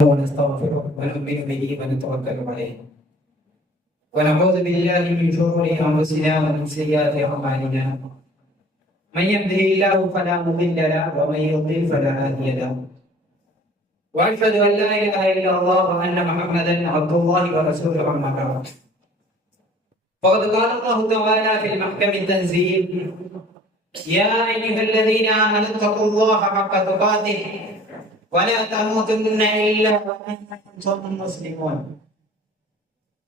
ونستغفره ونؤمن به ونتوكل عليه ونعوذ بالله من شرور انفسنا ومن سيئات اعمالنا من يهده الله فلا مضل له ومن يضلل فلا هادي له واشهد ان لا اله الا الله وان محمدا عبد الله ورسوله اما بعد فقد قال الله تعالى في المحكم التنزيل يا ايها الذين امنوا اتقوا الله حق تقاته ولا تموتن الا وانتم مسلمون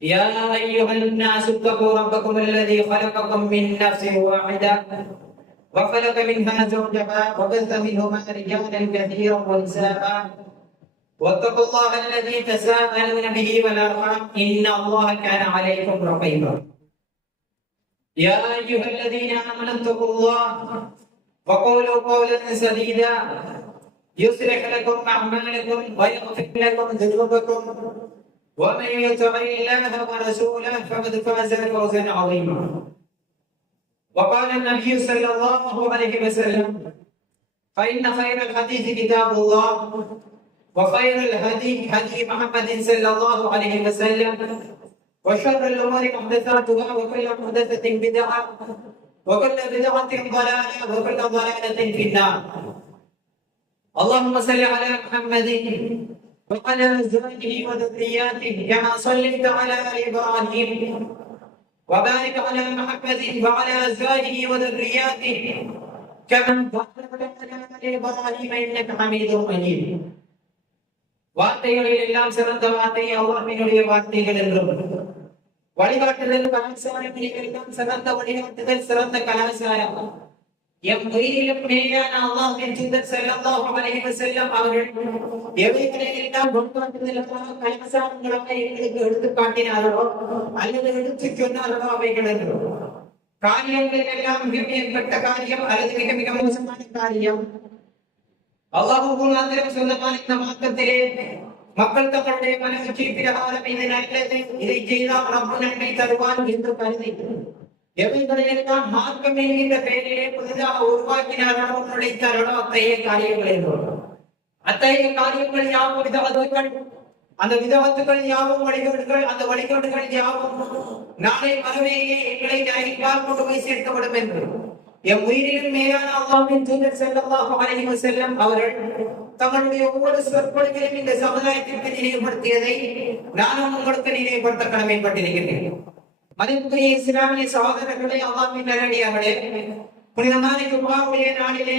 يا ايها الناس اتقوا ربكم الذي خلقكم من نفس واحده وخلق منها زوجها وبث منهما رجالا كثيرا ونساء واتقوا الله الذي تساءلون به والارحام ان الله كان عليكم رقيبا يا ايها الذين امنوا اتقوا الله وقولوا قولا سديدا يصلح لكم اعمالكم ويغفر لكم ذنوبكم ومن يطع الله ورسوله فقد فاز فوزا عظيما وقال النبي صلى الله عليه وسلم فان خير الحديث كتاب الله وخير الهدي هدي محمد صلى الله عليه وسلم وشر الامور محدثاتها وكل محدثه بدعه وكل بدعه ضلاله وكل ضلاله في النار اللهم صل على محمد وعلى ازواجه وذرياته كما صليت على ابراهيم وبارك على محمد وعلى ازواجه وذرياته كما باركت على ابراهيم انك حميد مجيد வார்த்தைகளில் எல்லாம் சிறந்த வார்த்தை அல்லாஹ்வினுடைய வார்த்தைகள் என்றும் வழிகாட்டுதல் கலாச்சாரங்களில் எல்லாம் சிறந்த வழிகாட்டுதல் சிறந்த கலாச்சாரம் எம் உயிரிலும் மேலான அல்லாஹ்வின் தூதர் ஸல்லல்லாஹு அலைஹி வஸல்லம் அவர்கள் எவைகளை எல்லாம் வழிகாட்டுதலுக்காக கலாச்சாரங்களாக எங்களுக்கு எடுத்து காட்டினார்களோ அல்லது எடுத்து சொன்னார்களோ அவைகள் என்றும் காரியங்களில் எல்லாம் மிக மேம்பட்ட காரியம் அல்லது மிக மிக மோசமான காரியம் அல்லாஹ்வுக்கு மாத்திரம் சொந்தமான இந்த மார்க்கத்திலே மக்கள் தங்களுடைய மனசாட்சி பிரகாரம் இது நல்லது இதை செய்தால் ரப்பு நன்மை தருவான் என்று கருதி எவைகளையெல்லாம் மார்க்கம் என்கின்ற பெயரிலே புதிதாக உருவாக்கினார்களோ நுழைத்தார்களோ அத்தகைய காரியங்கள் அத்தகைய காரியங்கள் யாவும் விதவத்துக்கள் அந்த விதவத்துக்கள் யாவும் வழிகேடுகள் அந்த வழிகேடுகள் யாவும் நாளை மறுமையிலே எங்களை நரகில் கொண்டு போய் சேர்க்கப்படும் என்று எம் உயிரிலும் மேலான அல்லாஹ்வின் தூதர் ஸல்லல்லாஹு அலைஹி வஸல்லம் அவர்கள் தங்களுடைய ஒவ்வொரு சொற்பொழிவிலும் இந்த சமுதாயத்திற்கு நினைவுபடுத்தியதை நானும் உங்களுக்கு நினைவுபடுத்த கடமைப்பட்டிருக்கிறேன். மதிப்புக்குரிய இஸ்லாமிய சகோதரர்களே, அல்லாஹ்வின் நல்லடியார்களே, புனிதமான ஜும்ஆவுடைய நாளிலே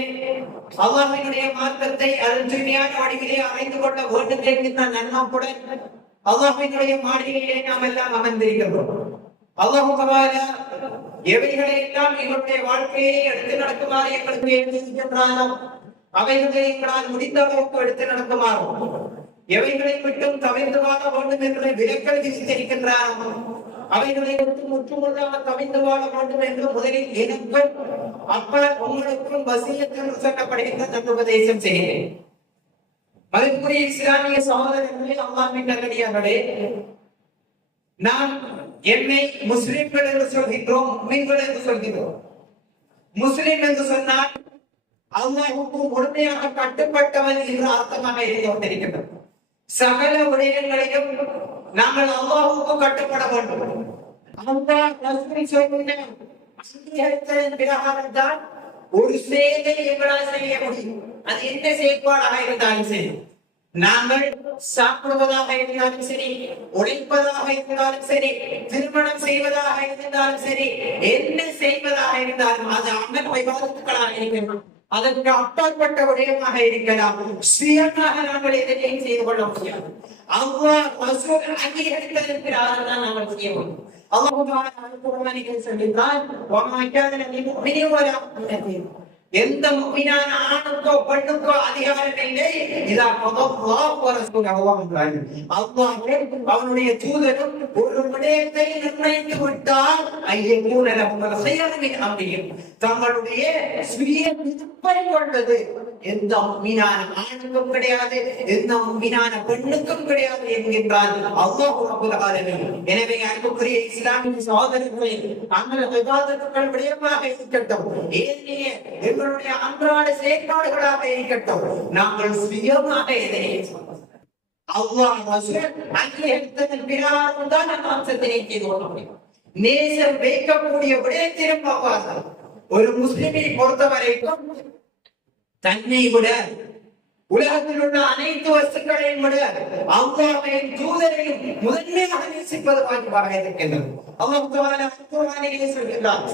அல்லாஹ்வினுடைய மார்க்கத்தை அருள்தூய்மையான வடிவிலே அறிந்து கொள்ள வேண்டும் என்கின்ற நன்மோக்குடன் அல்லாஹ்வினுடைய மாளிகையிலே நாம் எல்லாம் அமர்ந்திருக்கிறோம். அல்லாஹ் தஆலா எவைகளை எல்லாம் எங்களுடைய வாழ்க்கையை எடுத்து நடக்குமாறு எங்களுக்கு எழுதியிருக்கின்றானோ அவைகளை எங்களால் முடிந்த அளவுக்கு எடுத்து நடக்குமாறும் எவைகளை விட்டும் தவிர்த்து வாழ வேண்டும் என்று விலக்கல் விதித்திருக்கின்றானோ அவைகளை விட்டு முற்றுமுழுதாக தவிர்த்து வாழ வேண்டும் என்று முதலில் எனக்கும் அப்ப உங்களுக்கும் வசியத்தில் சொல்லப்படுகின்ற அந்த உபதேசம் செய்கிறேன். மதிப்புக்குரிய இஸ்லாமிய சகோதரர்களே, அல்லாஹ்வின் நல்லடியார்களே, நாம் என்னை முஸ்லிம்கள் என்று சொல்கின்றோம், முஃமின்கள் என்று சொல்கிறோம். முஸ்லிம் என்று சொன்னால் அல்லாஹ்வுக்கு முழுமையாக கட்டுப்பட்டவன் என்று அர்த்தமாக இருந்து கொண்டிருக்கின்றது. சகல விடயங்களிலும் நாங்கள் அல்லாஹ்வுக்கு கட்டுப்பட வேண்டும். அல்லாஹ் ரசூல் சொன்ன அங்கீகரித்ததன் பிரகாரம் தான் ஒரு செயலை எங்களால் செய்ய முடியும். அது எந்த செயற்பாடாக இருந்தாலும் சரி, நாங்கள் சாப்பிடுவதாக இருந்தாலும் சரி, உழைப்பதாக இருந்தாலும் சரி, திருமணம் செய்வதாக இருந்தாலும் சரி, என்ன செய்வதாக இருந்தாலும் அது அமல் இபாதத்துக்களாக இருக்கலாம், அதற்கு அப்பாற்பட்ட விடயமாக இருக்கலாம். சுயமாக நாங்கள் எதையும் செய்து கொள்ள முடியாது. அல்லாஹ் ரசூல் அங்கீகரித்ததற்காக தான் நாங்கள் செய்ய முடியும். அல்லாஹ் சொல்லியிருக்கிறார், வமா கான லிமுஃமினின் வலா முஃமினத்தின், எந்த முஃமினான ஆணுக்கோ பெண்ணுக்கோ அதிகாரம் இல்லை. இதா கதல்லாஹு வ ரசூலுஹு அல்லாஹ் அவனுடைய தூதரும் ஒரு விடயத்தை நிர்ணயித்து விட்டால் ஐயகூன லஹும் ஸையமின் அம்ரிஹிம், தங்களுடைய சுய விருப்பம் கொண்டது எந்த முஃமினான ஆணுக்கும் கிடையாது, எந்த முஃமினான பெண்ணுக்கும் கிடையாது என்கின்றார் அல்லாஹ் ரப்பல் ஆலமீன். எனவே அன்புக்குரிய இஸ்லாமிய சகோதரர்களே, அமல் இபாதத்துக்கள் விடயமாக இருக்கட்டும், ஏனைய எங்களுடைய அன்றாட செயற்பாடுகளாக இருக்கட்டும், நாங்கள் சுயமாக எதையும் அல்லாஹ் ரசூல் அங்கீகரித்ததன் பிரகாரம் தான் அந்த அம்சத்தினை செய்து கொள்ள முடியும். நேசம் வைக்கக்கூடிய விடயத்திலும் அவ்வாறு ஒரு முஸ்லிமை பொறுத்தவரைக்கும் தன்னை விட உலகத்தில் உள்ள அனைத்து வஸ்துக்களையும் விட அல்லாஹ்வின் தூதரையும் முதன்மையாக நேசிப்பது வாஜிபாக இருக்கின்றது. அல்லாஹ் தஆலா குர்ஆனிலே சொல்கிறார்,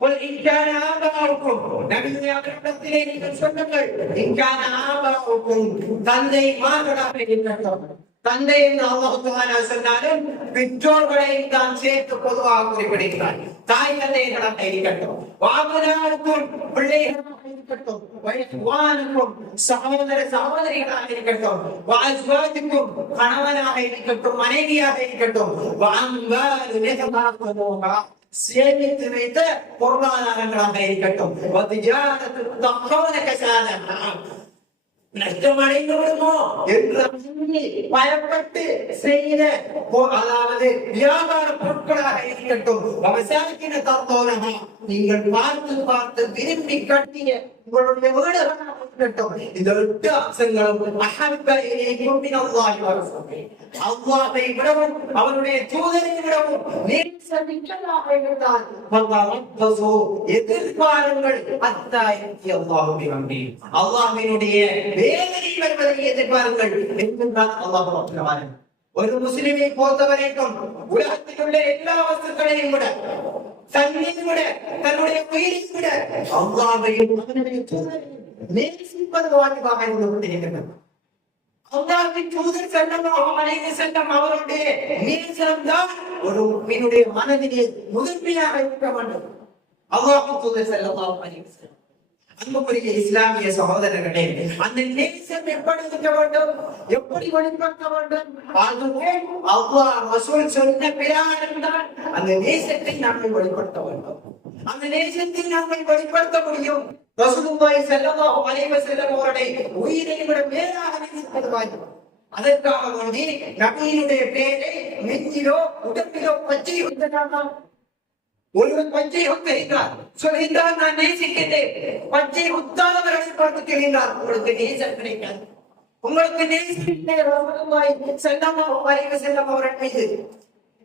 "குல் இன் கான ஆபாஉக்கும்", நபியே அவர்களிடத்திலே நீங்கள் சொல்லுங்கள், "இன் கான ஆபாஉக்கும்", தந்தை மார்களாக இருக்கட்டும். தந்தை என்று அல்லாஹ் தஆலா சொன்னாலும் பெற்றோர்களையும் தான் சேர்த்து பொதுவாக குறிப்பிடுகிறார். தாய் தந்தையர்களாக இருக்கட்டும், வாபனாருக்கும் பிள்ளைகளாக இருக்கட்டும், வயவானுக்கும் சகோதர சகோதரிகளாக இருக்கட்டும், வாஸ்வாஜுக்கும் கணவனாக இருக்கட்டும், மனைவியாக இருக்கட்டும், வாம்பாலு நிதமாகுமோகா சேமித்து வைத்த பொருளாதாரங்களாக இருக்கட்டும், வதிஜாரத்து தக்கோன கசாதனா நஷ்டமடைந்து விடுமோ என்று பயப்பட்டு செய்த, அதாவது வியாபார பொருட்களாக இருக்கட்டும், விவசாயத்தின தத்தோனமா நீங்கள் பார்த்து பார்த்து விரும்பி கட்டிய உங்களுடைய வீடுகளாக இருக்கட்டும், இந்த 8 அம்சங்களும் அல்லாஹ்வை விடவும் அவருடைய தூதரை விடவும் நேசமிக்கதாக இருந்தால் எதிர்பாருங்கள். அல்லாஹ்வினுடைய வேதனை வருவதை எதிர்பாருங்கள் என்கின்றான் அல்லாஹ். ஒரு முஸ்லிமை பொறுத்தவரைக்கும் உலகத்தில் உள்ள எல்லா வஸ்துக்களையும் விட, தன்னை விட, தன்னுடைய உயிரை விட அல்லாஹ்வையும் அவனுடைய தூதரையும் நேசிப்பது வாஜிபாக இருந்து கொண்டிருக்கிறது. அல்லாஹ்வின் தூதர் ஸல்லல்லாஹு அலைஹி வஸல்லம் அவருடைய நேசம்தான் ஒரு முஃமினுடைய மனதிலே முதன்மையாக இருக்க வேண்டும். அல்லாஹ்வின் தூதர் ஸல்லல்லாஹு அலைஹி வஸல்லம், அன்புக்குரிய இஸ்லாமிய சகோதரர்களே, அந்த நேசம் எப்படி இருக்க வேண்டும், எப்படி வெளிப்படுத்த வேண்டும்? அதுவே அல்லாஹ் ரசூல் சொன்ன பிரகாரம் தான் அந்த நேசத்தை நாங்கள் வெளிப்படுத்த வேண்டும். அந்த நேசத்தை நாங்கள் வெளிப்படுத்த முடியும். ரசூலுல்லாஹி ஸல்லல்லாஹு அலைஹி வஸல்லம் அவருடைய உயிரை விட மேலாக நேசிப்பது வாஜிப். அதற்காக வேண்டி நபியினுடைய பெயரை நெஞ்சிலோ உடம்பிலோ பச்சை வைத்ததானா? ஒருவன் பச்சை வைக்கிறார், சொல்கிறார் நான் நேசிக்கிறேன். பச்சை உத்தாதவர்களை பார்த்து கேட்கிறார், உங்களுக்கு நேசம் கிடைக்காது. உங்களுக்கு நேசிக்கின்ற ரசூலுல்லாஹி ஸல்லல்லாஹு அலைஹி வஸல்லம் அவர்கள் மீது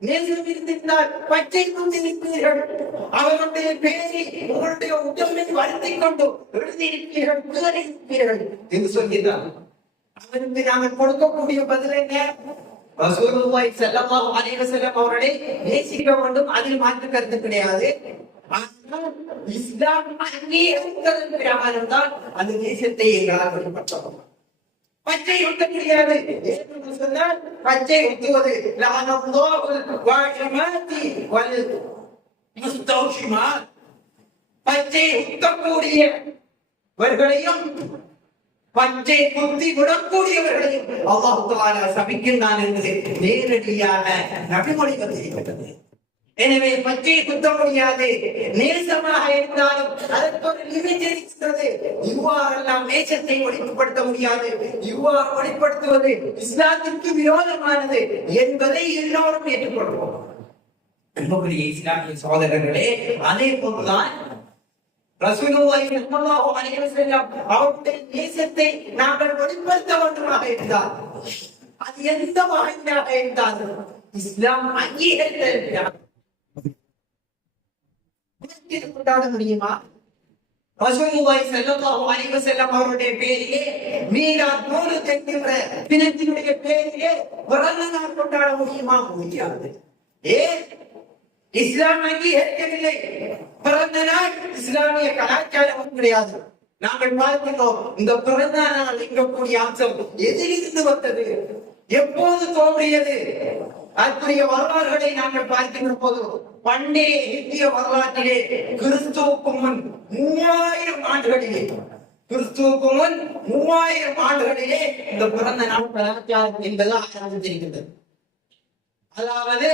நேசம் இருந்திருந்தால் பச்சை குத்தி நிற்பீர்கள். அவருடைய பெயரை உங்களுடைய உடம்பில் வருத்திக் கொண்டு எழுதியிருப்பீர்கள், புதறியிருப்பீர்கள் என்று சொல்கிறார். அவருக்கு நாங்கள் கொடுக்கக்கூடிய பதில் என்ன? ரசூலுல்லாஹி ஸல்லல்லாஹு அலைஹி வஸல்லம் அவர்களை நேசிக்க வேண்டும், அதில் மாற்று கருத்து கிடையாது. ஆனால் இஸ்லாம் அங்கீகரித்ததன் பிரகாரம் தான் அந்த நேசத்தை எங்களால் வெளிப்படுத்த முடியும். பச்சை ஊட்ட முடியாது என்று சொன்னால் பச்சை ஊட்டுவது பச்சை ஊட்டக்கூடியவர்களையும் பச்சை குத்தி விடக்கூடியவர்களையும் அல்லாஹ் தஆலா சபிக்கின்றான் என்பது நேரடியாக நபிமொழி வந்திருக்கிறது. எனவே பச்சை குத்த முடியாது. நேசமாக இருந்தாலும் அதற்கு ஒரு லிமிட் இருக்கிறது. இவ்வாறெல்லாம் நேசத்தை வெளிப்படுத்த முடியாது. இவ்வாறு வெளிப்படுத்துவது இஸ்லாத்திற்கு விரோதமானது என்பதை எல்லோரும் ஏற்றுக்கொள்வோம். அன்புக்குரிய இஸ்லாமிய சகோதரர்களே, அதே போன்றுதான் ரசூலுல்லாஹி ஸல்லல்லாஹு அலைஹி வஸல்லம் அவருடைய நேசத்தை நாங்கள் வெளிப்படுத்த வேண்டுமாக இருந்தால் அது எந்த வகையாக இருந்தாலும் இஸ்லாம் அங்கீகரித்த கொண்டாட முடியுமா? ரசூலுல்லாஹி ஸல்லல்லாஹு அலைஹி வஸல்லம் அவருடைய பேரிலே மீலாத் மௌலித் என்கிற தினத்தினுடைய பேரிலே பிறந்த நாள் கொண்டாட முடியுமா? முடியாது. ஏன்? இஸ்லாம் அங்கீகரிக்கவில்லை. பிறந்த நாள் இஸ்லாமிய கலாச்சாரம் கிடையாது. நாங்கள் பார்க்கிறோம், இந்த பிறந்த நாள் எங்கக்கூடிய அம்சம் எதிலிருந்து வந்தது, எப்போது தோன்றியது? அதற்குரிய வரலாறுகளை நாங்கள் பார்க்கின்ற போது பண்டைய இந்திய வரலாற்றிலே கிறிஸ்துவுக்கு முன் 3000 ஆண்டுகளிலே இந்த பிறந்த நாள் கலாச்சாரம் என்பது ஆரம்பித்திருக்கின்றது. அதாவது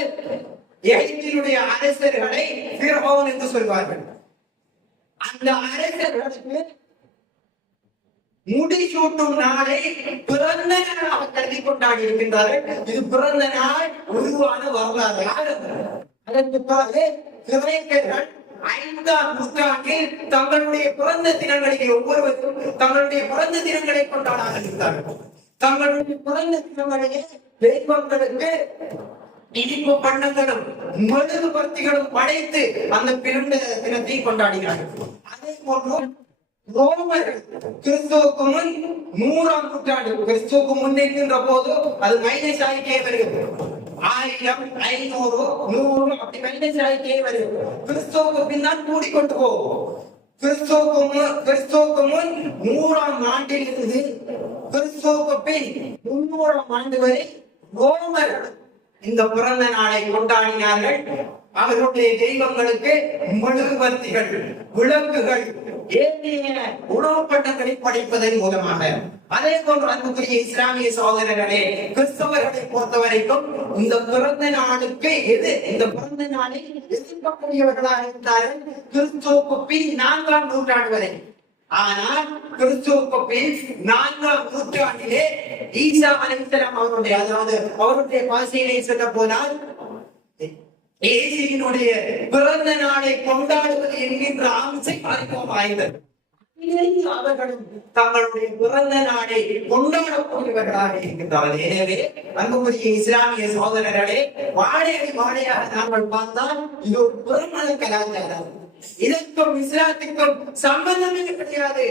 எகிப்தினுடைய அரசர்களை ஃபிரௌன் என்று சொல்வார்கள். அந்த அரசர்களுக்கு முடிசூட்டும் நாளை பிறந்த நாளாக கருதி கொண்டாடி இருக்கின்றார்கள். இது பிறந்த நாள் உருவான வரலாறு. அதற்கு பிறகு கிரேக்கர்கள் 5ஆம் நூற்றாண்டில் தங்களுடைய பிறந்த தினங்களிலே ஒவ்வொருவரும் தங்களுடைய பிறந்த தினங்களை கொண்டாட ஆரம்பித்தார்கள். தங்களுடைய பிறந்த தினங்களையே தெய்வங்களுக்கு இனிப்பு பண்டங்களும் மெழுகுபர்த்திகளும் படைத்து அந்த பிறந்த தினத்தை கொண்டாடினார்கள். அதே போன்று ரோமர்கள் கிறிஸ்துவுக்கு முன் 100ஆம் நூற்றாண்டு, கிறிஸ்துவுக்கு முன் இருக்கின்ற போது அது மைனஸ் ஆகிட்டே வருகிறது. 1000, 500, 100 அப்படி மைனஸ் ஆகிட்டே வருகிறது. கிறிஸ்துவுக்கு பின்னால் கூடிக்கொண்டு போகும். கிறிஸ்துவுக்கு முன் 100ஆம் ஆண்டில் இருந்து கிறிஸ்துவுக்கு பின் 300ஆம் ஆண்டு வரை ரோமர்கள் இந்த பிறந்த நாளை கொண்டாடினார்கள். அவர்களுடைய தெய்வங்களுக்கு மெழுகுவர்த்திகள், விளக்குகள், ஏனைய உணவு பண்டங்களை படைப்பதன் மூலமாக. அதே போன்று அன்புக்குரிய இஸ்லாமிய சகோதரர்களே, கிறிஸ்தவர்களை பொறுத்த வரைக்கும் இந்த பிறந்த நாளுக்கு இந்த பிறந்த நாளை எதிர்க்கக்கூடியவர்களாக இருந்தார்கள் கிறிஸ்துவுக்கு பின் 4ஆம் நூற்றாண்டு வரை. ஆனால் கிறிஸ்துவுக்கு பின் 4ஆம் நூற்றாண்டிலே ஈசா அலைஹிஸ்ஸலாம் அவருடைய பாசையிலே சொல்ல போனால் இயேசுவினுடைய பிறந்த நாளை கொண்டாடுவது என்கின்ற அம்சம் அறிமுகமாய்ந்தது. அவர்களும் தங்களுடைய பிறந்த நாளை கொண்டாடக்கூடியவர்களாக இருக்கின்றார்கள். எனவே அன்புக்குரிய இஸ்லாமிய சகோதரர்களே, வாழையாக நாங்கள் பார்த்தால் இது ஒரு புறமண கலாச்சாரம். இதற்கும் இஸ்லாத்துக்கும் சம்பந்தமே கிடையாது.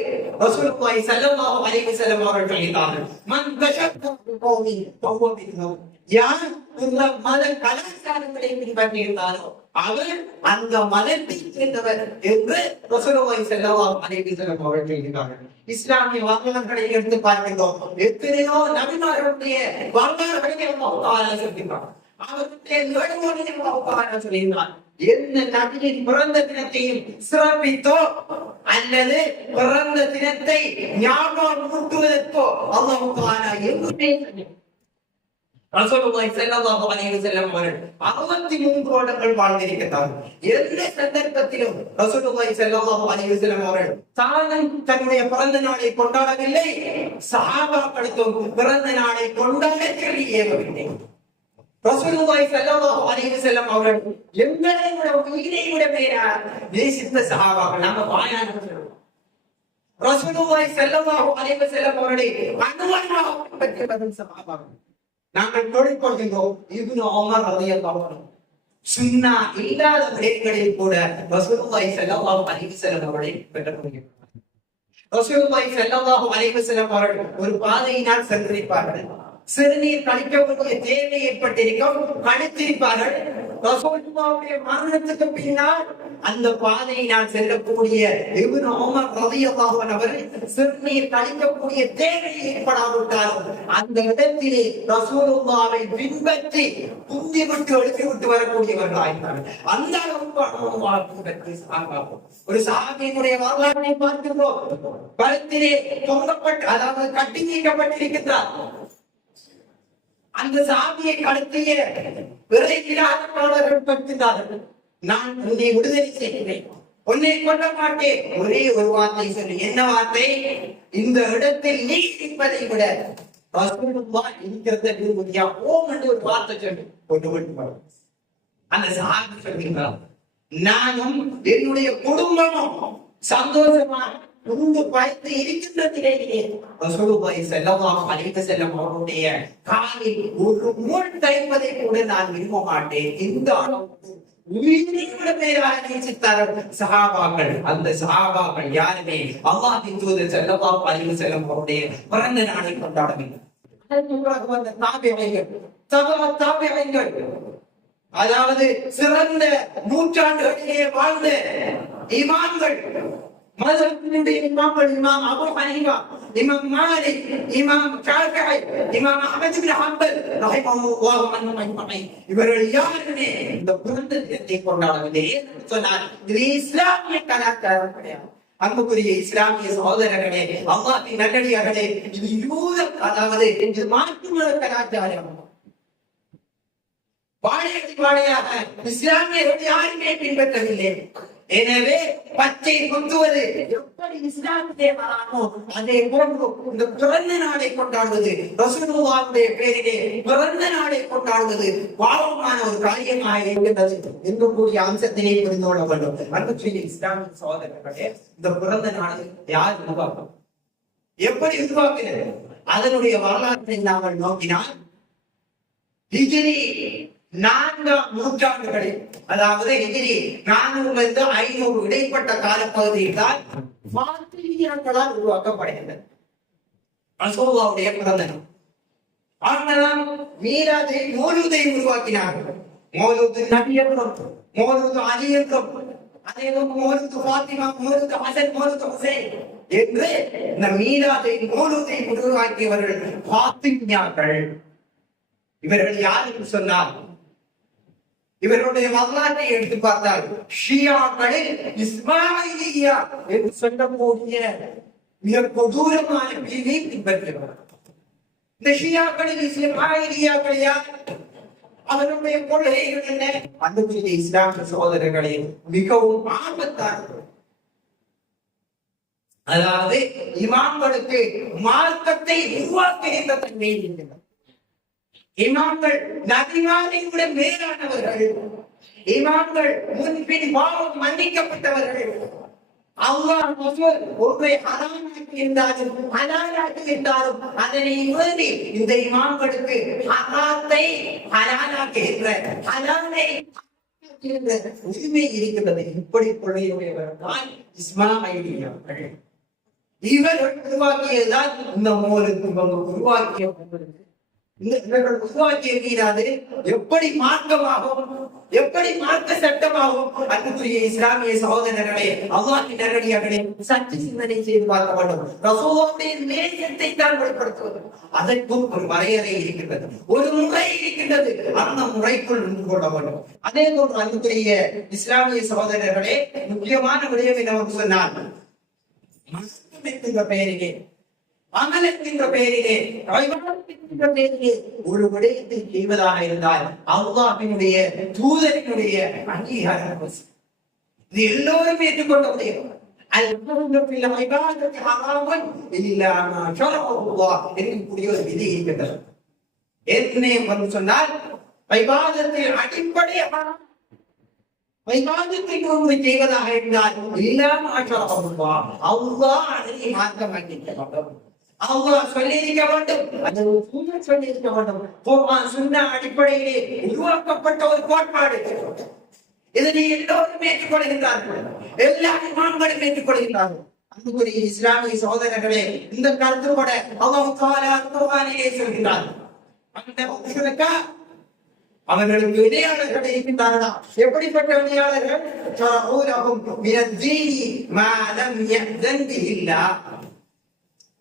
ரசூலுல்லாஹி ஸல்லல்லாஹு அலைஹி வஸல்லம் அவர்கள் சொல்கிறார்கள், மன் தஷக்கா பிகௌமி ஃபஹுவ மின்ஹும். யார் இந்த மத கலாச்சாரங்களை பின்பற்றியிருந்தாரோ அவர் அந்த மதத்தை சேர்ந்தவர் என்று ரசூலுல்லாஹி ஸல்லல்லாஹு அலைஹி வஸல்லம் அவர்கள் சொல்கிறார்கள். இஸ்லாமிய வரலாறுகளை எடுத்து பார்க்கின்றோம். எத்தனையோ நபிமார்களுடைய வரலாறுகளை அல்லாஹ் தஆலா சொல்கிறார். அவருடைய நடுவோடு அல்லாஹ் தஆலா சொல்கிறார், எந்த நபியின் பிறந்த தினத்தையும் சிறப்பித்தோ அல்லது பிறந்த தினத்தை ஞாபகம் ஊட்டுவதற்கோ அல்லாஹ் தஆலா எங்குமே ரசூலுல்லாஹி ஸல்லல்லாஹு அலைஹி வஸல்லம் அவர்கள் 63 வருடங்கள் வாழ்ந்திருக்கிறார்கள். எந்த சந்தர்ப்பத்திலும் ரசூலுல்லாஹி ஸல்லல்லாஹு அலைஹி வஸல்லம் அவர்கள் தன்னுடைய பிறந்த நாளை கொண்டாடவில்லை, சஹாபாக்களுக்கும் பிறந்த நாளை கொண்டாட சொல்லி ஏவவில்லை. ரசூலுல்லாஹி ஸல்லல்லாஹு அலைஹி வஸல்லம் அவர்கள் எங்களை விட உயிரை விட மேலாக நேசித்த சஹாபாக்கள். நாம வாயால சொல்றோம், ரசூலுல்லாஹி ஸல்லல்லாஹு அலைஹி வஸல்லம் அவர்களை அனுபவமாக பற்றிய சஹாபாக்கள். நாங்கள் தொழிற்கொள்கின்றோம். இப்னு உமர் ரலியல்லாஹு அன்ஹு சுன்னா இல்லாத விடயங்களில் கூட ரசூலுல்லாஹி ஸல்லல்லாஹு அலைஹி வஸல்லம் அவர்களை பெற்றுக்கொள்கிறார். ரசூலுல்லாஹி ஸல்லல்லாஹு அலைஹி வஸல்லம் அவர்கள் ஒரு பாதையினால் சென்றிருப்பார்கள். சிறுநீர் கழிக்கக்கூடிய தேவை ஏற்பட்டிருக்கும், கழித்திருப்பார்கள். ரசூலுல்லாஹுடைய மரணத்துக்கு பின்னால் அந்த பாதையினால் செல்லக்கூடிய இப்னு உமர் ரலியல்லாஹு அன்ஹு அவர்கள் சிறுநீர் கழிக்கக்கூடிய தேவை ஏற்படாவிட்டாலும் அந்த இடத்திலே ரசூலுல்லாஹை பின்பற்றி குந்தி விட்டு எழுப்பி விட்டு வரக்கூடியவர்களாயிருந்தார்கள். அந்த அளவுக்கு ஒரு சஹாபியினுடைய வரலாற்றை பார்க்கிறோம். கழுத்திலே தொங்கப்பட்டு, அதாவது கட்டி நீக்கப்பட்டிருக்கிறார். அந்த சாமியை கடத்திய விரைவிலாளர்கள் பற்றினார்கள், நான் உன்னை விடுதலை செய்கிறேன், உன்னை கொல்ல மாட்டேன். ஒரே ஒரு வார்த்தை சொல்லி, என்ன வார்த்தை? இந்த இடத்தில் நீ இருப்பதை விட ரசூலுல்லாஹ் இருக்கிறத விரும்புறியா ஓம் என்று ஒரு வார்த்தை சொல்லி கொண்டு அந்த சாமி சொல்கிறார், நானும் என்னுடைய குடும்பமும் சந்தோஷமாக முன்பு பார்த்து இருக்கின்ற நிலையிலே ரசூலுல்லாஹி ஸல்லல்லாஹு அலைஹி வஸல்லம் அவருடைய காலில் ஒரு முள் தைப்பதை கூட நான் விரும்ப மாட்டேன். இந்த அளவுக்கு உயிரை மேலாக நேசித்தார்கள் சஹாபாக்கள். அந்த சஹாபாக்கள் யாருமே அல்லாஹ்வின் தூதர் ஸல்லல்லாஹு அலைஹி வஸல்லம் அவருடைய பிறந்த நாளை கொண்டாடவில்லை. தாபிஈன்கள், அதாவது சிறந்த நூற்றாண்டுகளிலே வாழ்ந்த இமாம்கள், மதத்தினுடைய இமாம்கள், இமாம் அபூ ஹனீஃபா, இமாம் மாலிக், இமாம் ஷாஃபிஈ, இமாம் அஹ்மத் இப்னு ஹம்பல் ரஹிமஹுல்லாஹு அன்ஹும் அஜ்மஈன், இவர்கள் யாருமே இந்த பிறந்த தினத்தை கொண்டாடவில்லை. சொன்னார், இது இஸ்லாமிய கலாச்சாரம் கிடையாது. அன்புக்குரிய இஸ்லாமிய சகோதரர்களே, அல்லாஹ்வின் நல்லடியார்களே, இது யூத, அதாவது இது மாற்று கலாச்சாரம். வாழையாக இஸ்லாமியர்கள் யாருமே பின்பற்றவில்லை. எனவே பச்சை குத்துவது எப்படி இஸ்லாமிலே வராமோ அதே போன்று இந்த பிறந்த நாளை கொண்டாடுவது, ரசூலுல்லாஹ்வுடைய பேரிலே பிறந்த நாளை கொண்டாடுவது பாவமான ஒரு காரியமாக இருக்கின்றது என்கூடிய அம்சத்தினை புரிந்து கொள்ள வேண்டும். அன்புக்குரிய இஸ்லாமிய சகோதரர்களே, இந்த பிறந்த நாளை யார் உருவாக்கும், எப்படி உருவாக்கினர்? அதனுடைய வரலாற்றை நாங்கள் நோக்கினால் ஹிஜ்ரி 4ஆம் நூற்றாண்டுகளில், அதாவது ஹிஜ்ரி 400 500 இடைப்பட்ட காலப்பகுதியில் தான் ஃபாத்திமியர்களால் உருவாக்கப்படுகின்றது. ரசூலுல்லாஹ்வுடைய பிறந்த நாள். ஆனால் மீலாதை மௌலூதை உருவாக்கினார்கள். மௌலூது நபி என்றும், மௌலூது அலி என்றும், அதேபோல் மௌலூது ஃபாத்திமா, மௌலூது ஹசன், மௌலூது ஹுசைன் என்று இந்த மீலாதை மௌலூதை உருவாக்கியவர்கள் ஃபாத்திமியாக்கள். இவர்கள் யார் என்று சொன்னால், இவர்களுடைய வரலாற்றை எடுத்து பார்த்தால் ஷியாக்களில் இஸ்மாயிலியா என்று சொல்லக்கூடிய மிக கொடூரமான பிரிவை பின்பற்றுகிறார். இந்த ஷியாக்களில் இஸ்மாயிலியாக்கள் யார்? அவர்களுடைய கொள்கைகள் என்ன? அன்புக்குரிய இஸ்லாமிய சகோதரர்களே, மிகவும் ஆபத்தானது. அதாவது இமாம்களுக்கு மார்க்கத்தை உருவாக்குகின்ற தன்மை இருக்கின்றது. இமாம்கள் நபிமாரை விட மேலானவர்கள். இமாம்கள் முன்பின் பாவம் மன்னிக்கப்பட்டவர்கள். அல்லாஹ் ரசூல் ஒன்றை ஹராமாக்கி இருந்தாலும் அதனை மீறி இந்த இமாம்களுக்கு ஹராத்தை ஹலாலாக்குகின்ற, ஹலாலை உரிமை இருக்கிறது. இப்படி கொள்கையுடையவர்கள் தான் இஸ்மாயிலியர்கள். இவர்கள் உருவாக்கியதுதான் இந்த மௌலூது உருவாக்கிய இவர்கள் உருவாக்கியிருக்கிறாது. எப்படி மார்க்கமாகும், எப்படி மார்க்க சட்டமாகும்? அன்புக்குரிய இஸ்லாமிய சகோதரர்களே, அல்லாஹ்வின் நல்லடியார்களே, சற்று சிந்தனை செய்து பார்க்க வேண்டும். ரசூலுல்லாஹ்வுடைய நேசத்தை தான் வெளிப்படுத்துவது. அதற்கும் ஒரு வரையறை இருக்கின்றது, ஒரு முறை இருக்கின்றது. அந்த முறைக்குள் நின்று கொள்ள வேண்டும். அதே போன்று அன்புக்குரிய இஸ்லாமிய சகோதரர்களே, முக்கியமான விடயம் என்னவென்று சொன்னால், மார்க்கம் என்கின்ற பெயரிலே, அமல் என்கின்ற பெயரிலே, என்கின்ற பெயரிலே ஒரு விடயத்தை செய்வதாக இருந்தால் அல்லாஹ்வினுடைய தூதரினுடைய அங்கீகாரம் இது எல்லோரும் ஏற்றுக்கொள்ள முடியும். என்கூடிய ஒரு விதி இருக்கின்றது. ஏற்கனவே வந்து சொன்னால் அடிப்படை செய்வதாக இருந்தால் அல்லாஹ் அதனை மாற்ற மாட்டேன். அல்லாஹ் சொல்லியிருக்க வேண்டும், அந்த சொல்லியிருக்க வேண்டும். சுன்னா அடிப்படையிலே உருவாக்கப்பட்ட ஒரு கோட்பாடு. இதனை எல்லோரும் ஏற்றுக்கொள்கின்றார்கள், எல்லா இமாம்களும் ஏற்றுக்கொள்கின்றார்கள். அன்புக்குரிய இஸ்லாமிய சகோதரர்களே, இந்த கருத்துப்பட அல்லாஹ் தஆலா குர்ஆனிலே சொல்கிறார், அவர்களுக்கு இடையாளர்கள் இருக்கின்றார்களா? எப்படிப்பட்ட இடையாளர்கள்?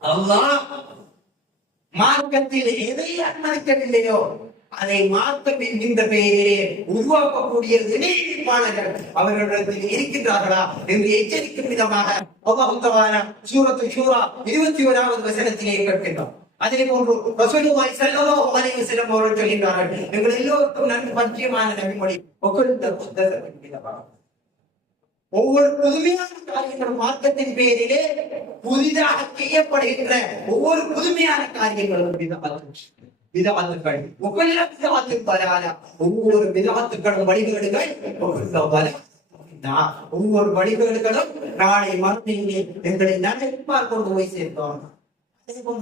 அல்லாஹ் மார்க்கத்தில் எதை அனுமதிக்கவில்லையோ அதை மார்க்கம் என்கின்ற பெயரிலே உருவாக்கக்கூடிய இணைப்பாளர்கள் அவர்களிடத்தில் இருக்கின்றார்களா என்று எச்சரிக்கும் விதமாக அல்லாஹ் தஆலா சூரத்து ஷூரா 21வது வசனத்திலே கேட்கின்றோம். அதே போன்று ரசூலுல்லாஹி ஸல்லல்லாஹு அலைஹி வஸல்லம் அவர்கள் சொல்கிறார்கள், எங்கள் எல்லோருக்கும் நன்கு பரிச்சயமான நபிமொழி, ஒவ்வொரு புதுமையான காரியங்களும் மார்க்கத்தின் பேரிலே புதிதாக செய்யப்படுகின்ற ஒவ்வொரு புதுமையான காரியங்களும் விதவாத்துக்கள், ஒவ்வொரு விதவாத்துக்களும் வழிகேடுகள், ஒவ்வொரு வழிகேடுகளும் நாளை மறுமையிலே எங்களை நன்மைப்பால் கொண்டு போய் சேர்த்தோம்.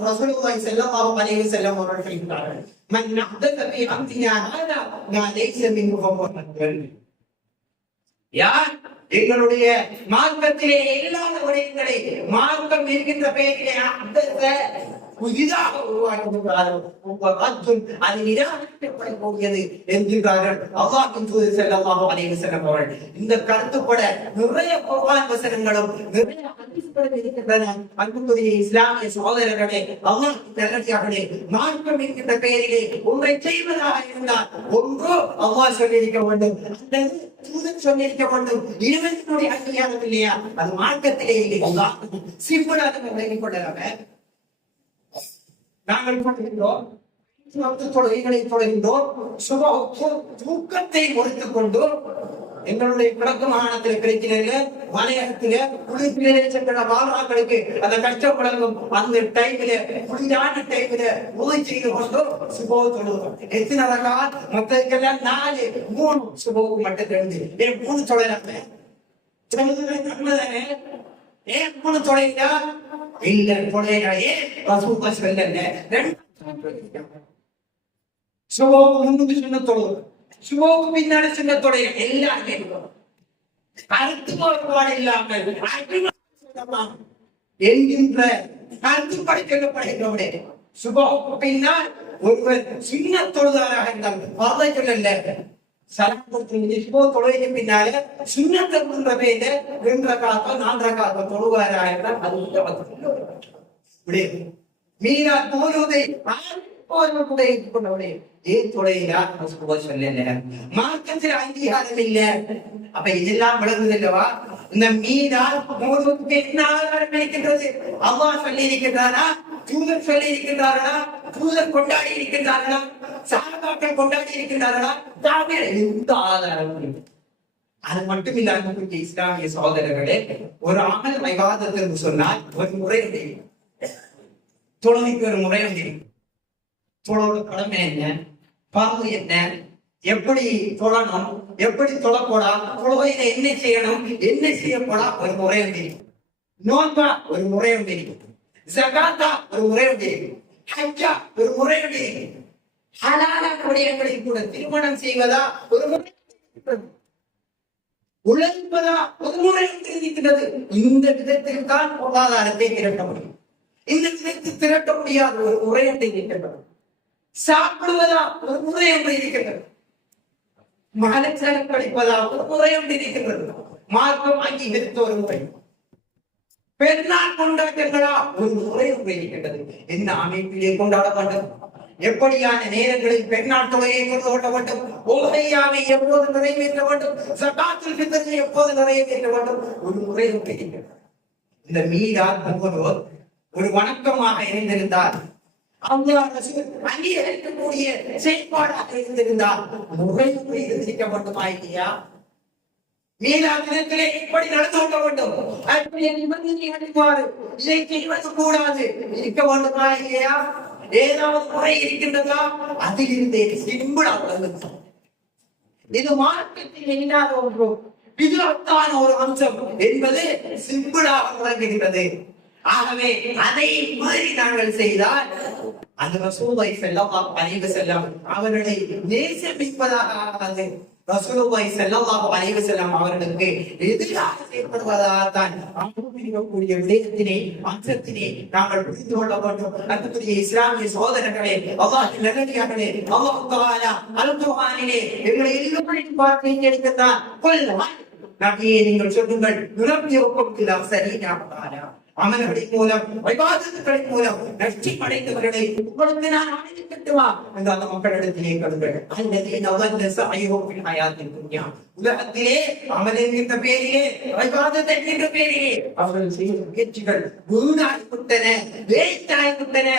ரசூலுல்லாஹி ஸல்லல்லாஹு அலைஹி வஸல்லம் அவர்கள் சொல்கிறார்கள், மன் அஹ்தஸ ஃபீ அம்ரினா ஹாதா மா லைஸ மின்ஹு ஃபஹுவ ரத்தன். யார் எங்களுடைய மார்க்கத்திலே இல்லாத விடயங்களை மார்க்கம் என்கின்ற பெயரிலே புதிதாக உருவாக்குகிறார்கள், அது நிராகரிக்கப்படக்கூடியது என்கிறார்கள் அல்லாஹ்வின் தூதர் ஸல்லல்லாஹு அலைஹி வஸல்லம் அவர்கள். இந்த கருத்துப்பட நிறைய குர்ஆன் வசனங்களும் நிறைய ஹதீஸ்களும் இருக்கின்றன. அன்புக்குரிய இஸ்லாமிய சகோதரர்களே, அல்லாஹ்வின் நல்லடியார்களே, மார்க்கம் என்கின்ற பெயரிலே ஒன்றை செய்வதாக இருந்தால் ஒன்று அல்லாஹ் சொல்லியிருக்க வேண்டும், அல்லது தூதர் சொல்லியிருக்க வேண்டும். இருவருடைய அங்கீகாரம் இல்லையா? அது மார்க்கத்திலே இல்லை. அல்லாஹ் சிம்பிளாக விளங்கிக் கொள்ளலாமே. நாங்கள் தொழுகின்றோம், தொழுகைகளை தொழுகின்றோம், தூக்கத்தை முடித்துக் கொண்டு எங்களுடைய கிழக்கு மாகாணத்தில் கிடைக்கிறது மலையகத்தில குளிர்பிலே சென்ற மாணவர்களுக்கு அந்த கஷ்டம் வழங்கும் அந்த டைமில குளிரான டைமில உதவி செய்து கொண்டு சுபோ தொழுகிறோம். எத்தனை ரகாத்? மற்றதுக்கெல்லாம் 4 3 சுபோவுக்கு மட்டும் தெரிஞ்சு 3 சொல்லலாமே. நன்மைதானே? ஏன் மூணு தொலைதா இல்ல தொலைதா ஏன் ரசூலுல்லாஹி சொல்லல சுபோக்கு முன்னுக்கு சுன்னத்தோடு சுபோக்கு பின்னாடி சுன்னத்தோட எல்லாருமே கருத்து வேறுபாடு இல்லாமல் என்கின்ற கருத்துப்படி சொல்லப்படுகிறோட சுபோக்கு பின்னால் ஒருவர் சின்ன தொழுதாராக இருந்தால் அதை சொல்லல சுபோ தொழுகைக்கு பின்னால சுண்ணத்தை மூன்ற பேர்ல 2 ரக்காத்தோ 4 ரக்காத்தோ தொழுவாராக இருந்தால் அது மீரா தொழுதை மார்க்கத்தில் அங்கீகாரம் இல்ல. அப்ப இதெல்லாம் விளங்குது இல்லவா? இந்த மீனால் இருக்கின்றது. அல்லாஹ் சொல்லி இருக்கின்றாரா? தூதர் சொல்லி இருக்கின்றார்களா? தூதர் கொண்டாடி இருக்கின்றார்களா? சஹாபாக்கள் கொண்டாடி இருக்கின்றார்களா? எந்த ஆதாரமும் அது மட்டும் இல்லாம இஸ்லாமிய சகோதரர்களே, ஒரு அமல் இபாதத் என்று சொன்னால் ஒரு முறை தொழுகைக்கு ஒரு முறை தொழோட கடமை என்ன, பங்கு என்ன, எப்படி தொழணும், எப்படி தொழப்போடா, தொழுகையில என்ன செய்யணும், என்ன செய்யப்போடா ஒரு முறை உண்டு. நோன்பா ஒரு முறை உண்டு, ஜகாத்தா ஒரு முறை உண்டு, ஹஜ்ஜா ஒரு முறை உண்டு, ஹலாலான விடயங்களில் கூட திருமணம் செய்வதா ஒரு முறை, உழைப்பதா ஒரு முறை இருக்கிறது. இந்த விதத்தில் தான் பொருளாதாரத்தை திரட்ட முடியும். இந்த விதத்தில் திரட்ட முடியாத ஒரு முறை இருக்கின்றது. சாப்பிடுவதா ஒரு முறை ஒன்று இருக்கிறது. மகனுக்கு கழிப்பதா ஒரு முறை ஒன்று இருக்கிறது. மார்க்கம் அங்கீகரித்த ஒரு முறை. பெருநாள் கொண்டாட்டங்களா ஒரு முறை ஒன்று இருக்கின்றது. என்ன அமைப்பிலே கொண்டாட வேண்டும், எப்படியான நேரங்களில் பெருநாள் தொகையை கொண்டு வேண்டும், ஓகையாவை எப்போது நிறைவேற்ற வேண்டும், ஜகாத்துல் ஃபித்ரை எப்போது நிறைவேற்ற வேண்டும், ஒரு முறை ஒன்று இருக்கின்றது. இந்த மீலாத் முகமது ஒரு வணக்கமாக இருந்திருந்தால், அங்கீகரிக்கக்கூடிய செயற்பாடாக இருந்திருந்தால் முறைமுறை இருந்திருக்க வேண்டுமா இல்லையா? மீளா தினத்திலே எப்படி நடந்து கொள்ள வேண்டும், இதை செய்வது கூடாது இருக்க வேண்டுமா இல்லையா? ஏதாவது முறை இருக்கின்றதா? அதிலிருந்து சிம்பிளாக இது மார்க்கத்தில் இல்லாத ஒன்று, விதத்தான ஒரு அம்சம் என்பது சிம்பிளாக விளங்குகிறது. ஆகவே அதை மாதிரி நாங்கள் செய்தால் அந்த ரசூலுல்லாஹி ஸல்லல்லாஹு அலைஹி வஸல்லம் அவர்களை நேசிப்பதாக ஆகாது. ரசூலுல்லாஹி ஸல்லல்லாஹு அலைஹி வஸல்லம் அவர்களுக்கு எதிராக செயல்படுவதாகத்தான் கூடிய விடயத்தினை அம்சத்தினை நாங்கள் புரிந்து கொள்ள வேண்டும். அன்புக்குரிய இஸ்லாமிய சகோதரர்களே, அல்லாஹ்வின் நல்லடியார்களே, அல்லாஹ் தஆலா அல்-குர்ஆனிலே எங்களை எல்லோரையும் பார்த்து கேட்கிறார். நபியே நீங்கள் சொல்லுங்கள், நுரப்பியவுக்கும் சரியா அமல்களின் மூலம் இபாதத்துகளின் மூலம் வெற்றி அடைந்தவர்களை உங்களுக்கு நான் ஆணையிட்டுவா என்று அந்த மக்களிடத்திலே கருங்கள். உலகத்திலே அமல் என்கின்ற பேரிலே, இபாதத் என்கின்ற பேரிலே அவர்கள் செய்த முயற்சிகள் வீணாகிவிட்டன, வேஸ்டாகிவிட்டன.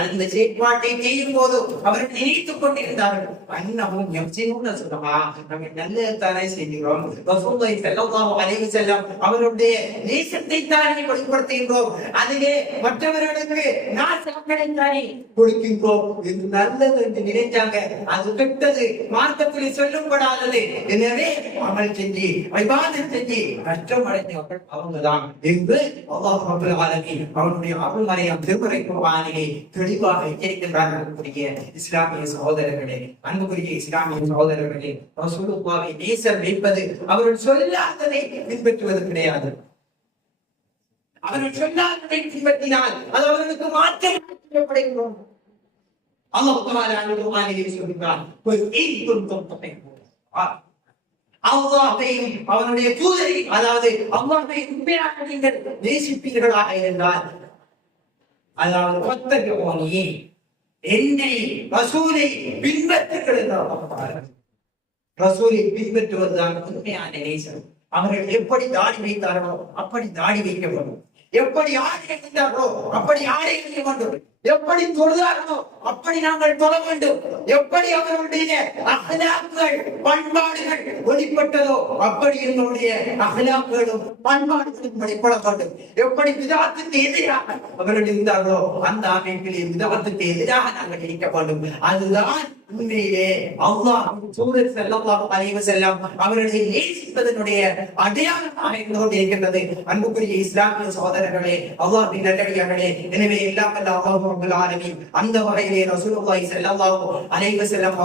அந்த செயற்பாட்டை செய்யும் போது அவர்கள் நினைத்துக் கொண்டிருந்தார்கள், அன்னமும் சொல்லுமா நம்ம நல்லதானே செய்கிறோம், ரசூலுல்லாஹி ஸல்லல்லாஹு அலைஹி வஸல்லம் அவருடைய நேசத்தை தானே வெளிப்படுத்துகின்றோம், அதிலே மற்றவர்களுக்கு நாசங்களை தானே கொடுக்கின்றோம் என்று நல்லது என்று நினைச்சாங்க. அது கெட்டது, மார்க்கத்திலே சொல்லப்படாதது. எனவே அமல் செஞ்சு இபாதத் செஞ்சு கஷ்டம் அடைந்தவர்கள் அவங்கதான் என்று அல்லாஹ் ரப்பல் ஆலமீன் அவருடைய அருள்மறையாம் திருமறை குர்ஆனிலே தெளிவாக எச்சரிக்கின்றார்கள். இஸ்லாமிய சகோதரர்களே, அன்புக்குரிய இஸ்லாமிய சகோதரர்களே, ரசூலுல்லாஹ்வை நேசம் வைப்பது அவர்கள் சொல்லாததை பின்பற்றுவது கிடையாது. அவர்கள் சொல்லாததை பின்பற்றினால் அது அவர்களுக்கு மாற்றம் செய்யப்படுகிறோம். அல்லாஹ் தஆலா குர்ஆனிலே சொல்கிறார், அல்லாஹ்வையும் அவனுடைய தூதரையும், அதாவது அல்லாஹ்வை உண்மையாக நீங்கள் நேசிப்பீர்களாக இருந்தால், அதாவது ஒத்தகோனி என்னை ரசூலை பின்பற்றுங்கள் என்றார். ரசூலை பின்பற்றுவதுதான் உண்மையான நேசம். அவர்கள் எப்படி தாடி வைத்தார்களோ அப்படி தாடி வைக்க வேண்டும், எப்படி ஆடை அணிந்தார்களோ அப்படி ஆடை அணிய வேண்டும், எப்படி தொழுதார்களோ அப்படி நாங்கள் தொழ வேண்டும். எப்படி அவர்களுடைய அஹ்லாக்குகள் பண்பாடுகள் வெளிப்பட்டதோ அப்படி எங்களுடைய அஹ்லாக்குகளும் பண்பாடுகளும் வெளிப்பட வேண்டும். எப்படி விதத்துக்கு எதிராக அவர்கள் இருந்தார்களோ அந்த அமைப்பிலே விதத்துக்கு எதிராக நாங்கள் இருக்க வேண்டும். அதுதான் உண்மையிலே அல்லாஹ் தூதர் ஸல்லல்லாஹு அலைஹி வஸல்லம் அவர்களை நேசிப்பதனுடைய அடையாளமாக இருந்து கொண்டிருக்கின்றது. அன்புக்குரிய இஸ்லாமிய சகோதரர்களே, அல்லாஹ்வின் நல்லடியார்களே, எனவே எல்லாம் வல்ல அல்லாஹ் ரப்பல் ஆலமீன் அந்த வகையிலே ரசூலுல்லாஹி ஸல்லல்லாஹு அலைஹி வஸல்லம்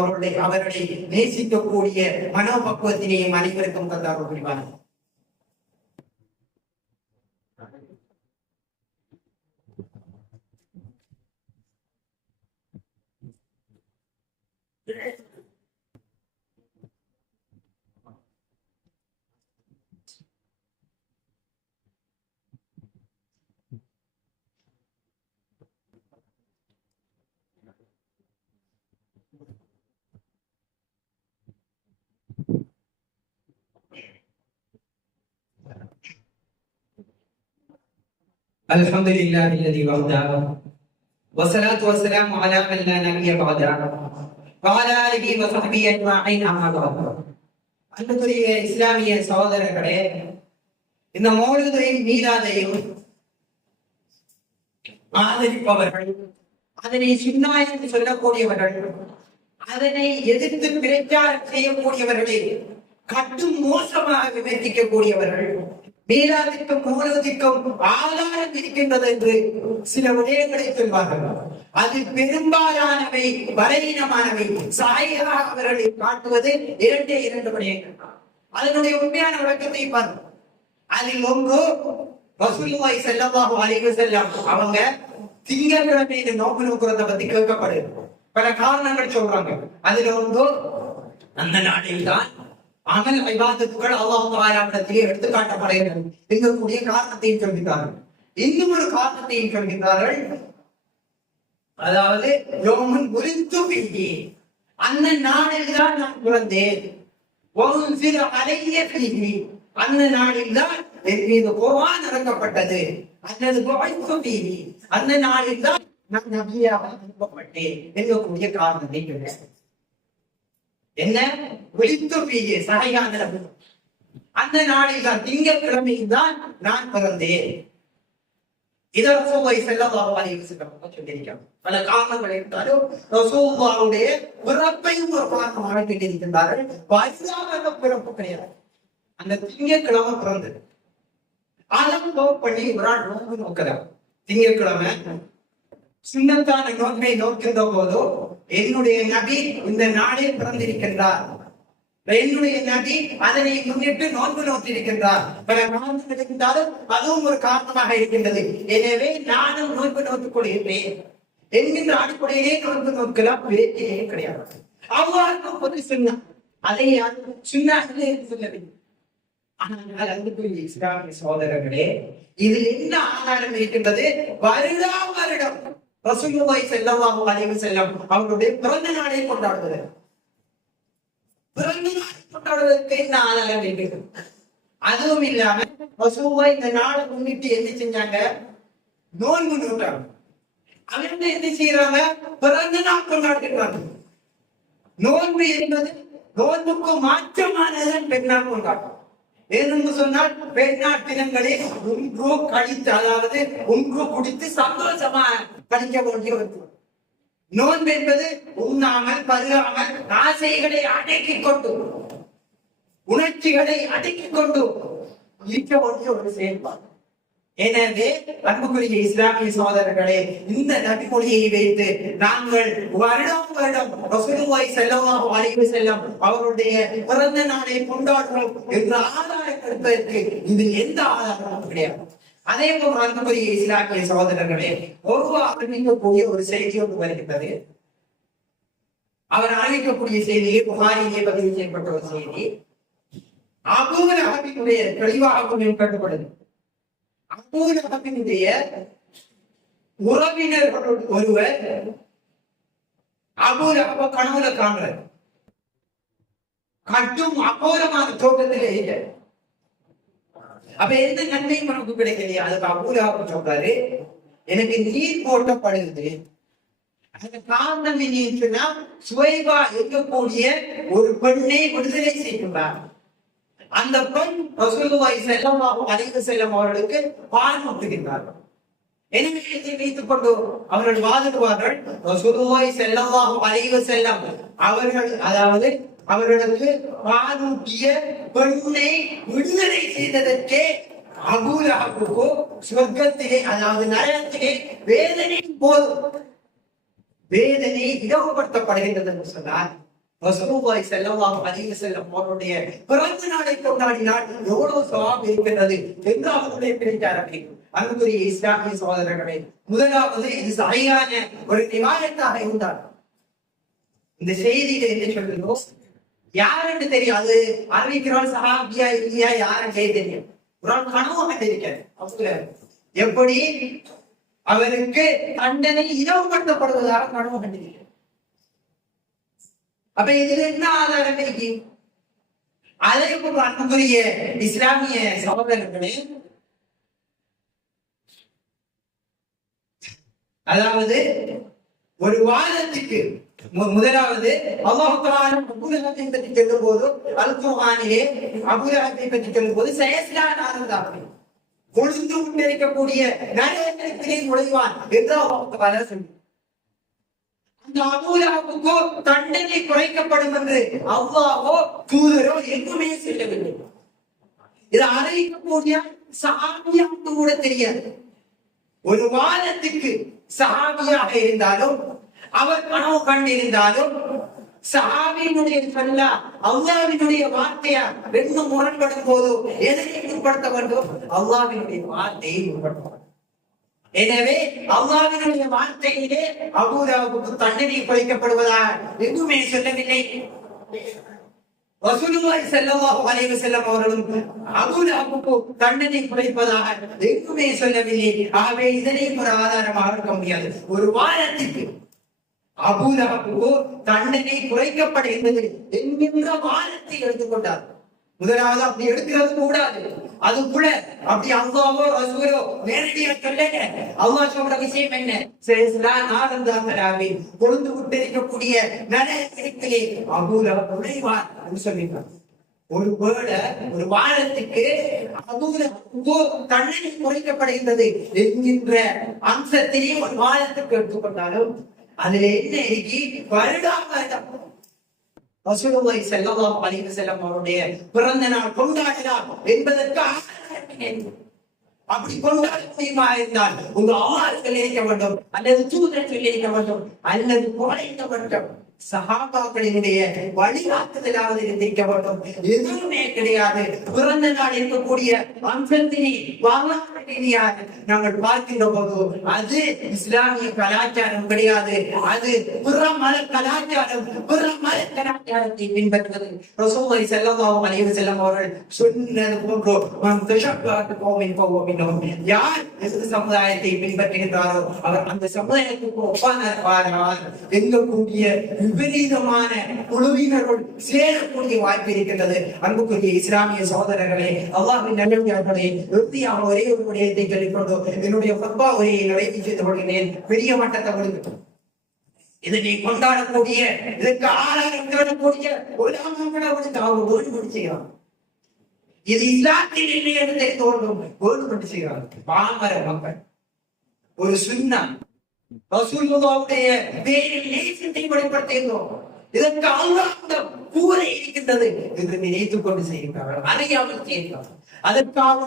அவர்களை நேசிக்கக்கூடிய மனோபக்குவத்தினையும் அனைவருக்கும் தந்தார் புரிவார். الحمد لله الذي وحده والصلاة والسلام على من لا نبي بعده وعلى آله وصحبه أجمعين أما بعد. அன்புக்குரிய இஸ்லாமிய சகோதரர்களே, இந்த மௌலிதையும் மீலாதையும் ஆதரிப்பவர்கள், அதனை சுன்னா என்று சொல்லக்கூடியவர்கள், அதனை எதிர்த்து பிரச்சாரம் செய்யக்கூடியவர்களை கட்டும் மோசமாக விமர்சிக்கக்கூடியவர்கள், மீலாதிக்கும் மௌலிதிக்கும் ஆதாரம் இருக்கின்றது என்று சில விடயங்களை சொல்வார்கள். அது பெரும்பாலானவை பலவீனமானவை. சாயிகா அவர்களை காட்டுவது இரண்டு விடயங்கள். அதனுடைய உண்மையான விளக்கத்தை பாருங்கள். அதில் ஒன்று, ரசூலுல்லாஹி ஸல்லல்லாஹு அலைஹி வஸல்லம் அவங்க திங்கட்கிழமையில நோக்கு நோக்குறத பத்தி கேட்கப்படுது. பல காரணங்கள் சொல்றாங்க. அதுல ஒன்று, அந்த நாளில் தான் அமல் இபாதத்துகள் அல்லாஹ் தஆலாவிடத்திலே எடுத்து காட்டப்படுகிறது என்கூடிய காரணத்தையும் சொல்கிறார்கள். இன்னும் ஒரு காரணத்தையும் சொல்கிறார்கள். அதாவது யோமன் குறித்து பிஹி, அந்த நாளில் தான் நான் பிறந்தேன். வஉன்சில அலைய பிஹி, அந்த நாளில் தான் என் மீது குர்ஆன் இறக்கப்பட்டது. அல்லது புஇத்து பிஹி, அந்த நாளில் தான் நான் நபியாக அனுப்பப்பட்டேன் என்கூடிய காரணத்தை சொல்கிறார்கள். என்ன விழித்து பிஹி சஹீஹான அந்த நாளில் தான், திங்கட்கிழமையில் தான் நான் பிறந்தேன். இதை ரசூலுல்லாஹி ஸல்லல்லாஹு அலைஹி வஸல்லம் சொல்லியிருக்கிறார். பல காரணங்கள் இருந்தாலும் ரசூலுல்லாஹுடைய பிறப்பையும் ஒரு காரணமாக சொல்லியிருக்கின்றார்கள். பரிதாப பிறப்பு கிடையாது, அந்த திங்கட்கிழமை பிறந்தது. ஆலம் பண்ணி ஒரு நாள் நோக்கு நோக்கிறார். திங்கட்கிழமை சுன்னத்தான நோக்கை நோக்கின்ற போதோ என்னுடைய நபி இந்த நாளில் பிறந்திருக்கின்றார், என்னுடைய நபி அதனை முன்னிட்டு நோன்பு நோக்கியிருக்கின்றார். பல காரணங்கள் இருந்தாலும் அதுவும் ஒரு காரணமாக இருக்கின்றது. எனவே நானும் நோன்பு நோக்கிக் கொள்கிறேன் என்கின்ற அடிப்படையிலே நோன்பு நோக்கலாம், பேச்சிலே கிடையாது. அவ்வாறு பொது சொன்னா அதை சொன்னார்களே சொல்லவில்லை. ஆனால் அன்புக்குரிய இஸ்லாமிய சகோதரர்களே, இதில் என்ன ஆதாரம் இருக்கின்றது? வருடம் ரசூலுல்லாஹி ஸல்லல்லாஹு அலைஹி வஸல்லம் அவருடைய பிறந்த நாளை கொண்டாடுவது. பிறந்த நாளை கொண்டாடுவதற்கு என்ன ஆதாரம் இருக்கிறது? அதுவும் இல்லாம ரசூலுல்லாஹி இந்த நாளை முன்னிட்டு என்ன செஞ்சாங்க? நோன்பு நோட்டாங்க. அவங்க என்ன செய்யறாங்க? பிறந்த நாள் கொண்டாடுகிறாங்க. நோன்பு என்பது நோன்புக்கு மாற்றமானதன் பெண்ணால் கொண்டாடும். ஏனென்று சொன்னால் பெண்ணாட் தினங்களில் ஒன்று கழித்து, அதாவது ஒன்று குடித்து சந்தோஷமா கழிக்க வேண்டிய ஒரு நோன்பு என்பது உண்ணாமல் பருகாமல் ஆசைகளை அடக்கிக் கொண்டு உணர்ச்சிகளை அடக்கிக் கொண்டு இருக்க வேண்டிய ஒரு செயல்பாடு. எனவே அன்புக்குரிய இஸ்லாமிய சகோதரர்களே, இந்த நபிமொழியை வைத்து நாங்கள் வருடம் ரசூலுல்லாஹி ஸல்லல்லாஹு அலைஹி வஸல்லம் அவருடைய பிறந்த நாளை கொண்டாடுவோம் என்ற ஆதாரம் எடுப்பதற்கு இது எந்த ஆதாரமும் கிடையாது. அதே போல் அன்புக்குரிய இஸ்லாமிய சகோதரர்களே, ஒருவர் அறிவிக்கக்கூடிய ஒரு செய்தி ஒன்று வருகின்றது. அவர் அறிவிக்கக்கூடிய செய்தியை புகாரிலே பதிவு செய்யப்பட்ட ஒரு செய்தி. அபூ லஹபினுடைய தெளிவாக கட்டுப்படுது. அபூ லஹபினுடைய உறவினர்கள் ஒருவர் அபூ லஹப கனவுல காண்கிறார். கட்டும் அகோரமான தோட்டத்திலே இல்லை. அப்ப எந்த நன்மையும் நமக்கு கிடைக்கலையா? அதுக்கு அபூ லஹப் சொல்றாரு, எனக்கு நீர் போட்டப்படுகிறது. அந்த காரணம் என்னன்னா சுவைபா இருக்கக்கூடிய ஒரு பெண்ணை விடுதலை செய்கின்றார். அந்த பெண் ரசூலுல்லாஹி ஸல்லல்லாஹு அலைஹி வஸல்லம் அவர்களுக்கு பால் ஊட்டுகின்றார்கள். எனவே இதை வைத்துக் கொண்டு அவர்கள் வாதிடுவார்கள், ரசூலுல்லாஹி ஸல்லல்லாஹு அலைஹி வஸல்லம் அவர்கள் அதாவது அவர்களுக்கு பால் ஊட்டிய பெண்ணை விடுதலை செய்ததற்கே அபூ லஹபுக்கு சொர்க்கத்திலே அதாவது நரகத்திலே வேதனை போதும் வேதனை இலகுபடுத்தப்படுகின்றது என்று சொன்னார். ரசூலுல்லாஹி ஸல்லல்லாஹு அலைஹி வஸல்லம் அவருடைய பிறந்த நாளை கொண்டாடினால் எவ்வளவு சவாப் இருக்கின்றது என்று அவருடைய பேச்சாரத்தை அன்புக்குரிய இஸ்லாமிய சகோதரர்களே, முதலாவது இது சரியான ஒரு நிவாரணத்தாக இருந்தார். இந்த செய்தியில என்ன சொல்லுவோம், யாருக்கு தெரியாது அறிவிக்கிறான் சஹாபியா இல்லையா யாருக்கு தெரியும். ஒரு கனவு கண்டிருக்கிறார். எப்படி அவருக்கு தண்டனை இலவுபடுத்தப்படுவதாக கனவு கண்டிருக்கிறார். அப்ப இதுல என்ன ஆதாரம் இருக்கு? அதே போல அன்புக்குரிய இஸ்லாமிய சகோதரர்களே, அதாவது ஒரு வாதத்துக்கு முதலாவது அல்லாஹ் தஆலா அபூ லஹபை பற்றி சொல்லும் போது அல் குர்ஆனிலே அபூ லஹபை பற்றி சொல்லும் போது சயஸ்லான் ஆனதாக கொழுந்து கொண்டிருக்கக்கூடிய நரகத்திலே நுழைவான் என்று அல்லாஹ் தஆலா சொல்கிறார். அந்த அபூ லஹபுக்கு தண்டனை குறைக்கப்படும் என்று அல்லாஹ்வோ தூதரோ எங்குமே சொல்லவில்லை. இதை அறிவிக்கக்கூடிய சஹாபியாவுக்கு கூட தெரியாது. ஒரு வாதத்துக்கு சஹாபியாக இருந்தாலும் அவர் கனவு கண்டிருந்தாலும் சஹாபியினுடைய சொல்ல அல்லாஹ்வினுடைய வார்த்தையா ரெண்டு முரண்படும் போது எதை உட்படுத்த வேண்டும்? அல்லாஹ்வினுடைய வார்த்தையை உட்படுத்த வேண்டும். எனவே அல்லாஹ்வினுடைய வார்த்தையிலே அபூ லஹபுக்கு தண்டனை குறைக்கப்படுவதாக எதுவுமே சொல்லவில்லை. ரசூலுல்லாஹி ஸல்லல்லாஹு அலைஹி வஸல்லம் அவர்களும் அபூ லஹபுக்கு தண்டனை குறைப்பதாக எதுவுமே சொல்லவில்லை. ஆகவே இதனை ஒரு ஆதாரமாக இருக்க முடியாது. ஒரு வாரத்துக்கு அபூ லஹபுக்கு தண்டனை குறைக்கப்படுகிறது என்கின்ற வாதத்தை எடுத்துக்கொண்டார். முதலாவது அப்படி எடுக்கிறது கூடாது. அது கூட அப்படி அல்லாஹ்வோ ரசூலோ நேரடியாக சொல்லல. அல்லாஹ் சொல்ற விஷயம் என்ன? கொழுந்து விட்டிருக்கக்கூடிய நரகத்திலே அபூ லஹப் நுழைவார் என்று சொல்லினார். ஒரு வாரத்துக்கு அபூ லஹபுக்கு தண்டனை குறைக்கப்படுகின்றது என்கின்ற அம்சத்திலே ஒரு வாரத்துக்கு எடுத்துக்கொண்டாலும் அதுல என்ன இருக்கு? வருடாம் ரசூலுல்லாஹி ஸல்லல்லாஹு அலைஹி வஸல்லம் அவருடைய பிறந்த நாள் கொண்டாடலாம் என்பதற்கு அப்படி கொண்டாட முடியுமா இருந்தால் உங்க ஆளுகள் இருக்க வேண்டும், அல்லது தூதர்கள் இருக்க வேண்டும், அல்லது குறைந்த வேண்டும் சஹாபாக்களினுடைய வழிகாட்டுதலாவது இருந்திருக்க வேண்டும். எதுவுமே கிடையாது. பிறந்த நாள் இருக்கக்கூடிய அம்சத்தினை நாங்கள் பார்க்கின்ற போது அது இஸ்லாமிய கலாச்சாரம் கிடையாது. அது பிற மத கலாச்சாரம், பிற மத கலாச்சாரத்தை பின்பற்றுவது. ரசூலுல்லாஹி ஸல்லல்லாஹு அலைஹி வஸல்லம் அவர்கள் சொன்னது போன்று யார் எந்த சமுதாயத்தை பின்பற்றுகின்றாரோ அவர் அந்த சமுதாயத்துக்கு ஒப்பானவர் எங்கக்கூடிய விபரீதமான குழுவினருள் சேரக்கூடிய வாய்ப்பு இருக்கின்றது. அன்புக்குரிய இஸ்லாமிய சகோதரர்களே, அல்லாஹ்வின் நல்லடியார்களே, இறுதியாக ஒரே ஒரு விடயத்தை சொல்லிக்கொண்டு என்னுடைய ஃபத்வா உரையை நிறைவு செய்து கொள்கிறேன். பெரிய மட்டத்தை கொடுக்கும் இதனை கொண்டாடக்கூடிய இதற்கு ஆதாரம் தேடக்கூடிய செய்யலாம். இது இஸ்லாத்தில் இல்லை என்று தோன்றும் வேறுபட்டு செய்கிறார்கள் பாமர மக்கள். ஒரு சுன்னா ரசூலுல்லாஹ்வுடைய பேரில் நேசத்தை வெளிப்படுத்துகிறோம். இதற்கு அல்லாஹ்விடம் கூரை இருக்கின்றது என்று நினைத்துக் கொண்டு செய்கின்றார்கள், அறியாமல் செய்கின்றார்கள். அதற்காக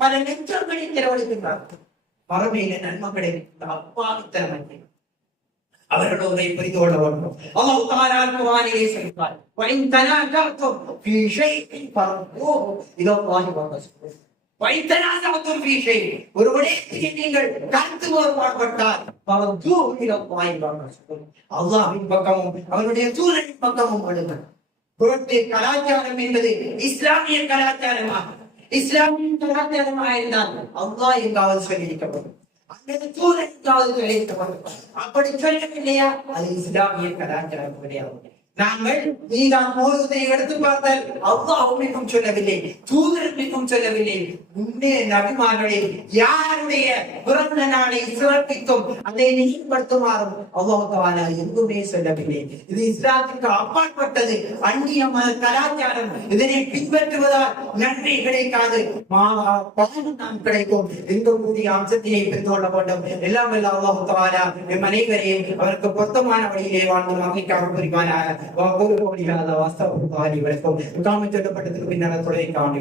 பல லட்சங்களை செலவழிக்கின்றார்கள். மறுமையில நன்மை கிடைக்கின்ற அப்பாவித்தனத்தை அவர்களோட புரிந்து கொள்ள வேண்டும். அல்லாஹ் தஆலா குர்ஆனிலே சொல்கிறார், "வஇன் தனாஜஅதும் ஃபீ ஷைஇன் ஃபர்துஹு இலல்லாஹி வ ரசூலிஹி." வஇன் தனாஜஅதும் ஃபீ ஷைஇன், ஒரு விடயத்தில் நீங்கள் கருத்து வேறுபாடுபட்டால் ஃபர்துஹு இலல்லாஹி வ ரசூலிஹி, அல்லாஹ்வின் பக்கமும் அவனுடைய தூதரின் பக்கமும் அணுகுங்கள். புரட்டு கலாச்சாரம் என்பது இஸ்லாமிய கலாச்சாரமா? இஸ்லாமிய கலாச்சாரமா இருந்தால் அல்லாஹ் எங்காவது சொல்லியிருக்கப்படும், அல்லது தூதர் எங்காவது சொல்லியிருக்கப்படும். அப்படி சொல்லவில்லையா அது இஸ்லாமிய கலாச்சாரம் கிடையாது. நாங்கள் நீதான் மோதுவதை எடுத்து பார்த்தால் அல்லாஹ்வும் சொல்லவில்லை, தூதரும் சொல்லவில்லை. முன்னே நபிமார்களே யாருடைய பிறந்த நாளை சிறப்பித்தும் அதை நினைவுபடுத்துமாறும் அல்லாஹ் தஆலா எங்குமே சொல்லவில்லை. இது இஸ்லாத்திற்கு அப்பாற்பட்டது, அந்நிய மத கலாச்சாரம். இதனை பின்பற்றுவதால் நன்றி கிடைக்காது, பாவம் நாம் கிடைக்கும். எங்களுடைய அம்சத்தினை பெற்றுக் கொள்ள வேண்டும். எல்லாம் வல்ல அல்லாஹ் தஆலா எம் அனைவரையும் அவருக்கு பொருத்தமான வழியிலே வாழ்ந்து மகிழ்ச்சியாக புரிவானாக. வாஸ்தவ சொல்லப்பட்டதுக்கு பின்னால் தொலைவை காணி